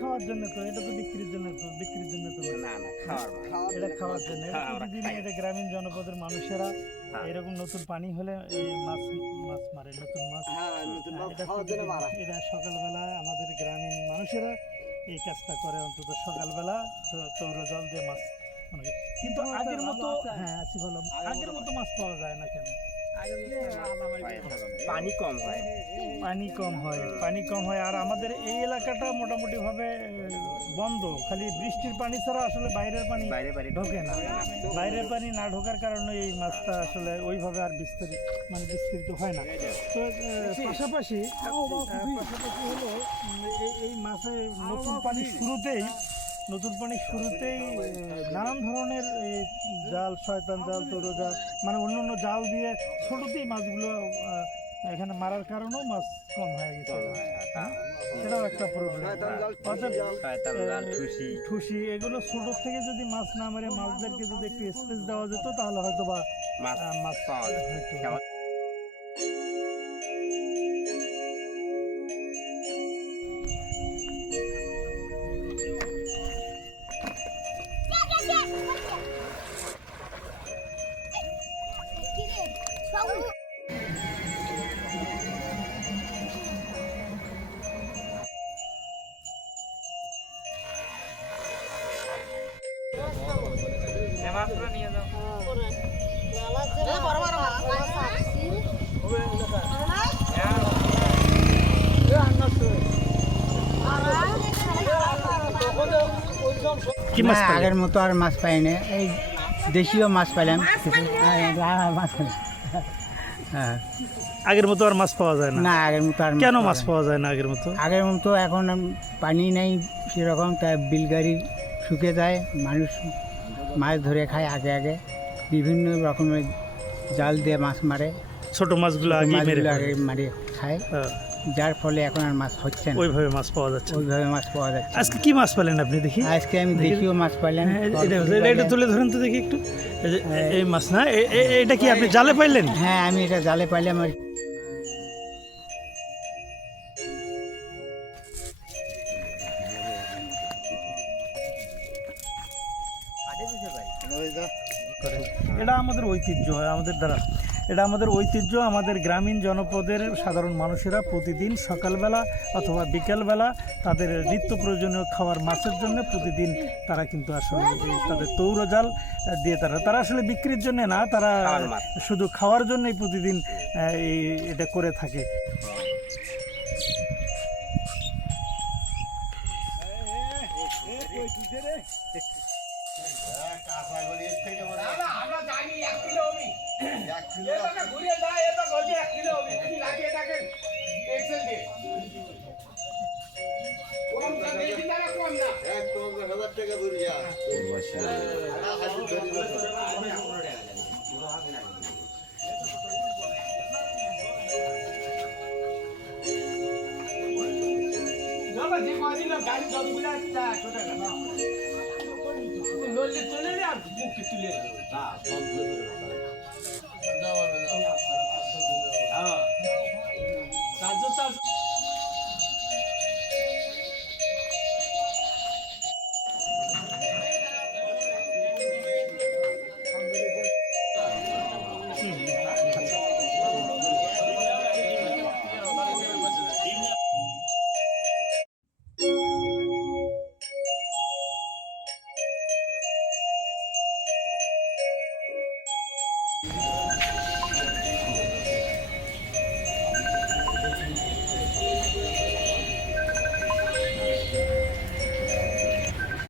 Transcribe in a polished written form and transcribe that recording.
খাওয়ার জন্য তো, এটা তো বিক্রির জন্য তো, না না এটা খাওয়ার জন্য। প্রতিদিন এটা গ্রামীণ জনপদের মানুষেরা এরকম নতুন পানি হলে মাছ মাছ মারে, নতুন মাছ। এটা সকালবেলা আমাদের গ্রামীণ মানুষেরা এই কাজটা করে, অন্তত সকালবেলা তৌর জল দিয়ে মাছ। কিন্তু আগের মতো, হ্যাঁ আছি বলো, আগের মতো মাছ পাওয়া যায় না কেন? পানি কম হয়, পানি কম হয়। আর আমাদের এই এলাকাটা মোটামুটি ভাবে বন্ধ, খালি বৃষ্টির পানি ছাড়া আসলে বাইরের পানি ঢোকে না। বাইরের পানি না ঢোকার কারণে এই মাছটা আসলে ওইভাবে আর বিস্তৃত হয় না। তো পাশাপাশি হলো এই মাছে নতুন পানির শুরুতেই নানান ধরনের জাল, শয়তান জাল, তরো জাল, মানে অন্য জাল দিয়ে ছোটতেই মাছগুলো এখানে মারার কারণেও মাছ কম হয়ে গেছে। সেটাও একটা প্রবলেম। ঠুসি এগুলো ছোট থেকে যদি মাছ না মারে, মাছদেরকে যদি একটু স্পেস দেওয়া যেত তাহলে হয়তো বা মাছ পাওয়া যেত। আগের মতো আর মাছ পাই না, এই দেশীয় মাছ পাইলাম। আগের মতো আর মাছ পাওয়া যায় না। আগের মতো আর কেন মাছ পাওয়া যায় না আগের মতো? এখন পানি নেই সেরকম, তাই বিলগাড়ি শুকে যায়, মানুষ মাছ ধরে খায়। আগে বিভিন্ন রকমের জাল দিয়ে মাছ মারে, ছোট মাছগুলো আগে মারে খায়, যার ফলে এখন আর মাছ হচ্ছে না, ওইভাবে মাছ পাওয়া যাচ্ছে। আজকে কি মাছ পেলেন আপনি? দেখি, আজকে আমি দেশীয় মাছ পাইলাম। এটা তুলে ধরেন তো দেখি একটু। এই মাছ না, এটা কি আপনি জালে পাইলেন? হ্যাঁ, আমি এটা জালে পাইলাম। আর এটা আমাদের ঐতিহ্য, আমাদের গ্রামীণ জনপদের সাধারণ মানুষেরা প্রতিদিন সকালবেলা অথবা বিকেলবেলা তাদের নিত্য প্রয়োজনীয় খাওয়ার মাছের জন্য প্রতিদিন তারা কিন্তু আসলে তাদের তৌর জাল দিয়ে তারা আসলে বিক্রির জন্য না, তারা শুধু খাওয়ার জন্যই প্রতিদিন এটা করে থাকে।